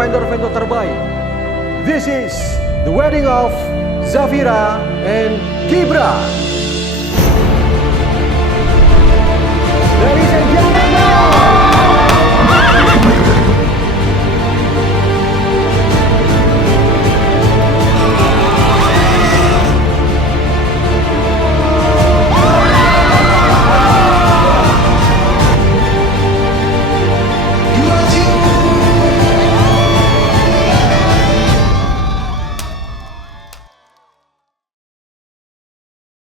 vendor-vendor terbaik. This is the wedding of Zafira and Gibran.